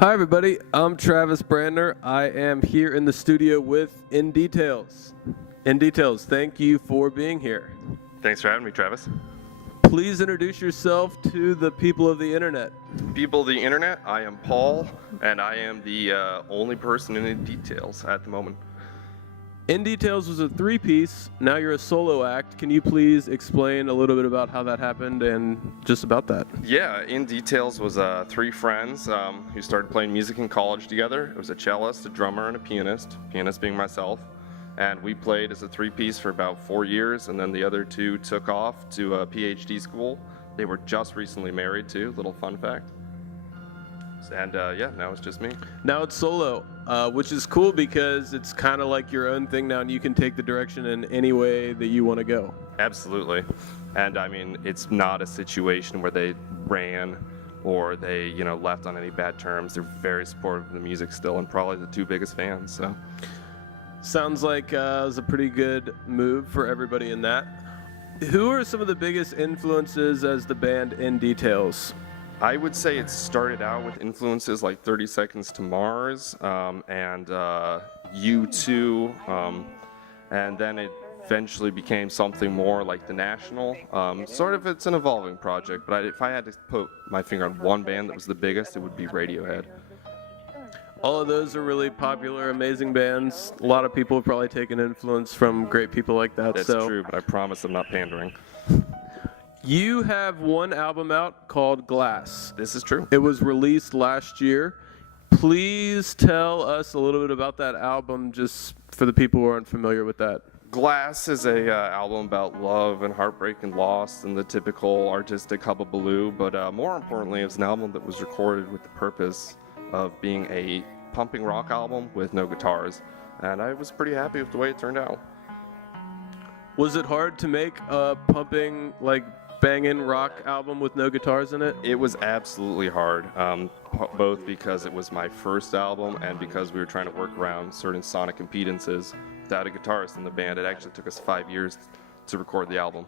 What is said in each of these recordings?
Hi everybody, I'm Travis Brandner. I am here in the studio with In Details. In Details, thank you for being here. Thanks for having me, Travis. Please introduce yourself to the people of the internet. People of the internet, I am Paul, and I am the only person in Details at the moment. In Details was a three-piece, now you're a solo act. Can you please explain a little bit about how that happened and just about that? Yeah, In Details was three friends who started playing music in college together. It was a cellist, a drummer, and a pianist being myself. And we played as a three-piece for about 4 years, and then the other two took off to a PhD school. They were just recently married too, little fun fact. And yeah, now it's just me. Now it's solo, which is cool because it's kind of like your own thing now, and you can take the direction in any way that you want to go. Absolutely. And I mean, it's not a situation where they ran or they, left on any bad terms. They're very supportive of the music still, and probably the two biggest fans. So, sounds like it was a pretty good move for everybody in that. Who are some of the biggest influences as the band In Details? I would say it started out with influences like 30 Seconds to Mars and U2, and then it eventually became something more like The National. It's an evolving project, but if I had to put my finger on one band that was the biggest, it would be Radiohead. All of those are really popular, amazing bands. A lot of people have probably taken influence from great people like that. That's true, but I promise I'm not pandering. You have one album out called Glass. This is true. It was released last year. Please tell us a little bit about that album, just for the people who aren't familiar with that. Glass is a album about love and heartbreak and loss and the typical artistic hubbubaloo, but more importantly, it was an album that was recorded with the purpose of being a pumping rock album with no guitars, and I was pretty happy with the way it turned out. Was it hard to make a pumping, banging rock album with no guitars in it? It was absolutely hard, both because it was my first album and because we were trying to work around certain sonic impedances without a guitarist in the band. It actually took us 5 years to record the album.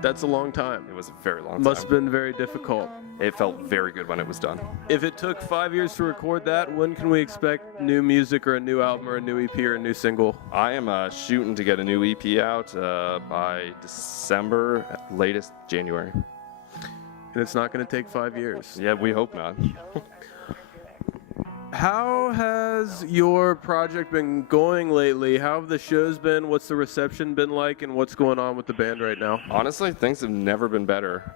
That's a long time. It was a very long time. Must have been very difficult. It felt very good when it was done. If it took 5 years to record that, when can we expect new music or a new album or a new EP or a new single? I am shooting to get a new EP out by December, latest January. And it's not going to take 5 years. Yeah, we hope not. How has your project been going lately? How have the shows been? What's the reception been like? And what's going on with the band right now? Honestly, things have never been better.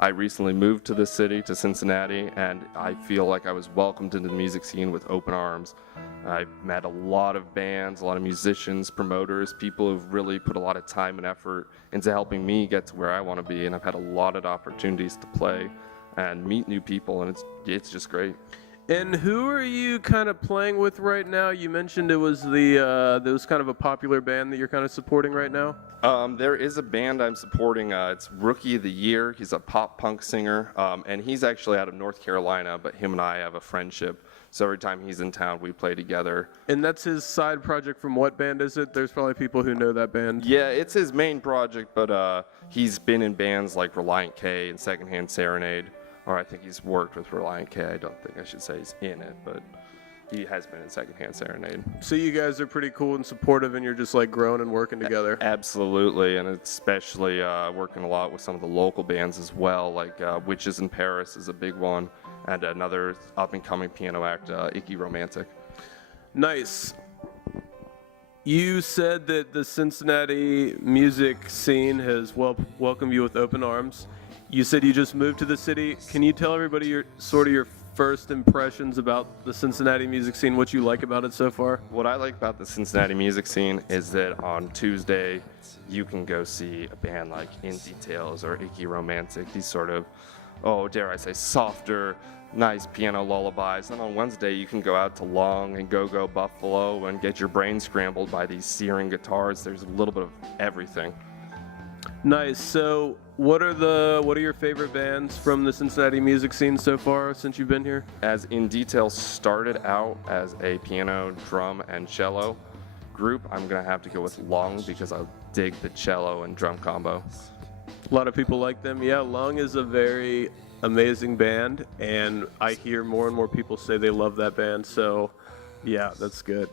I recently moved to the city, to Cincinnati, and I feel like I was welcomed into the music scene with open arms. I've met a lot of bands, a lot of musicians, promoters, people who've really put a lot of time and effort into helping me get to where I want to be, and I've had a lot of opportunities to play and meet new people, and it's just great. And who are you kind of playing with right now? You mentioned it was there was kind of a popular band that you're kind of supporting right now. There is a band I'm supporting. It's Rookie of the Year. He's a pop punk singer, and he's actually out of North Carolina, but him and I have a friendship. So every time he's in town, we play together. And that's his side project from what band is it? There's probably people who know that band. Yeah, it's his main project, but he's been in bands like Reliant K and Secondhand Serenade. Or I think he's worked with Reliant K. I don't think I should say he's in it, but he has been in Secondhand Serenade. So you guys are pretty cool and supportive, and you're just growing and working together. Absolutely, and especially working a lot with some of the local bands as well, like Witches in Paris is a big one, and another up-and-coming piano act, Icky Romantic. Nice. You said that the Cincinnati music scene has welcomed you with open arms. You said you just moved to the city. Can you tell everybody your first impressions about the Cincinnati music scene, what you like about it so far? What I like about the Cincinnati music scene is that on Tuesday, you can go see a band like In Details or Icky Romantic, these sort of, dare I say, softer, nice piano lullabies. And on Wednesday, you can go out to Long and Go-Go Buffalo and get your brain scrambled by these searing guitars. There's a little bit of everything. Nice. So what are your favorite bands from the Cincinnati music scene so far since you've been here? As In Details started out as a piano, drum, and cello group, I'm going to have to go with Long because I dig the cello and drum combo. A lot of people like them. Yeah, Lung is a very amazing band, and I hear more and more people say they love that band. So, yeah, that's good.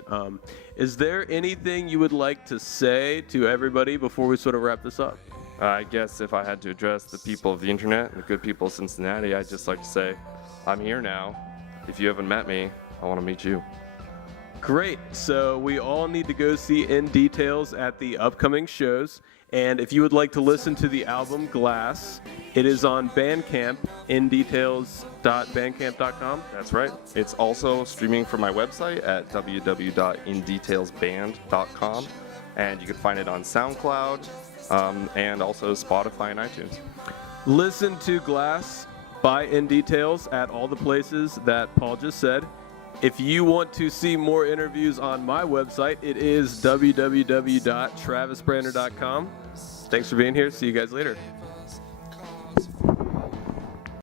Is there anything you would like to say to everybody before we sort of wrap this up? I guess if I had to address the people of the internet and the good people of Cincinnati, I'd just like to say, I'm here now. If you haven't met me, I want to meet you. Great. So we all need to go see In Details at the upcoming shows. And if you would like to listen to the album Glass, it is on Bandcamp, indetails.bandcamp.com. That's right. It's also streaming from my website at www.indetailsband.com. And you can find it on SoundCloud and also Spotify and iTunes. Listen to Glass by In Details at all the places that Paul just said. If you want to see more interviews on my website, it is www.travisbrandner.com. Thanks for being here. See you guys later.